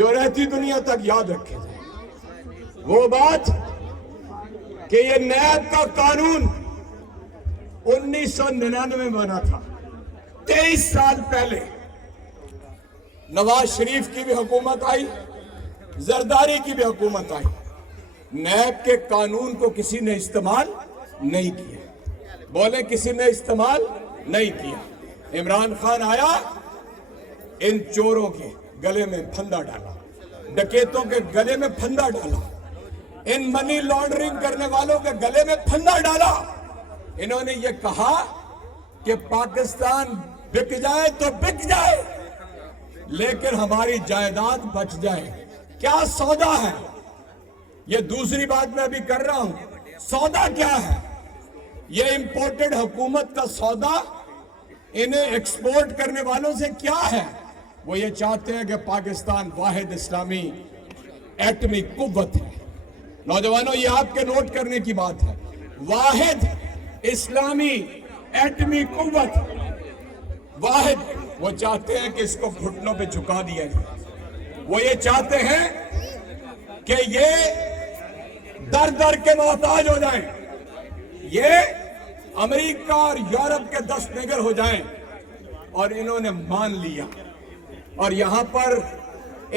جو رہتی دنیا تک یاد رکھے جائے وہ بات کہ یہ نیب کا قانون 1999 میں بنا تھا، 23 سال پہلے نواز شریف کی بھی حکومت آئی، زرداری کی بھی حکومت آئی، نیب کے قانون کو کسی نے استعمال نہیں کیا۔ بولے کسی نے استعمال نہیں کیا۔ عمران خان آیا، ان چوروں کے گلے میں پھندا ڈالا، ڈکیتوں کے گلے میں پھندا ڈالا، ان منی لانڈرنگ کرنے والوں کے گلے میں پھندا ڈالا۔ انہوں نے یہ کہا کہ پاکستان بک جائے تو بک جائے لیکن ہماری جائیداد بچ جائے۔ کیا سودا ہے؟ یہ دوسری بات میں ابھی کر رہا ہوں، سودا کیا ہے؟ یہ امپورٹڈ حکومت کا سودا انہیں ایکسپورٹ کرنے والوں سے کیا ہے؟ وہ یہ چاہتے ہیں کہ پاکستان واحد اسلامی ایٹمی قوت ہے۔ نوجوانوں، یہ آپ کے نوٹ کرنے کی بات ہے، واحد اسلامی ایٹمی قوت، واحد۔ وہ چاہتے ہیں کہ اس کو گھٹنوں پہ جھکا دیا جائے۔ وہ یہ چاہتے ہیں کہ یہ در در کے محتاج ہو جائیں، یہ امریکہ اور یورپ کے دست نگر ہو جائیں، اور انہوں نے مان لیا۔ اور یہاں پر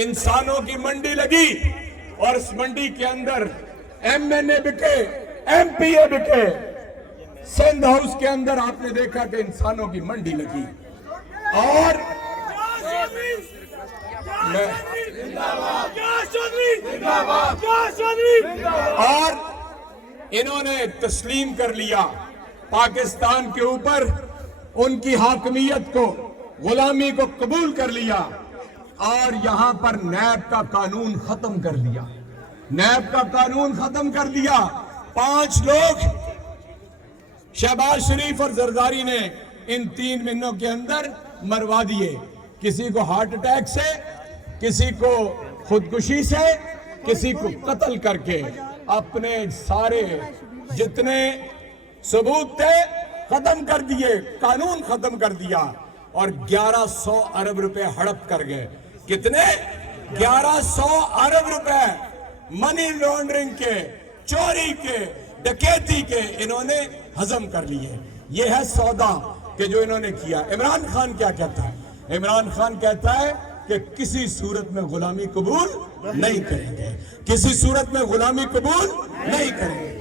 انسانوں کی منڈی لگی، اور اس منڈی کے اندر ایم این اے بکے، ایم پی اے بکے۔ سندھ ہاؤس کے اندر آپ نے دیکھا کہ انسانوں کی منڈی لگی، اور انہوں نے تسلیم کر لیا پاکستان کے اوپر، ان کی حاکمیت کو، غلامی کو قبول کر لیا، اور یہاں پر نیب کا قانون ختم کر دیا۔ نیب کا قانون ختم کر دیا۔ 5 لوگ شہباز شریف اور زرداری نے ان 3 مہینوں کے اندر مروا دیے، کسی کو ہارٹ اٹیک سے، کسی کو خودکشی سے، کسی کو قتل کر کے اپنے سارے جتنے ثبوت تھے ختم کر دیے، قانون ختم کر دیا، اور 1100 ارب روپے ہڑپ کر گئے۔ کتنے؟ 1100 ارب روپے منی لانڈرنگ کے، چوری کے، ڈکیتی کے انہوں نے ہضم کر لیے۔ یہ ہے سودا کہ جو انہوں نے کیا۔ عمران خان کیا کہتا ہے؟ عمران خان کہتا ہے کہ کسی صورت میں غلامی قبول نہیں کریں گے، کسی صورت میں غلامی قبول نہیں کریں گے۔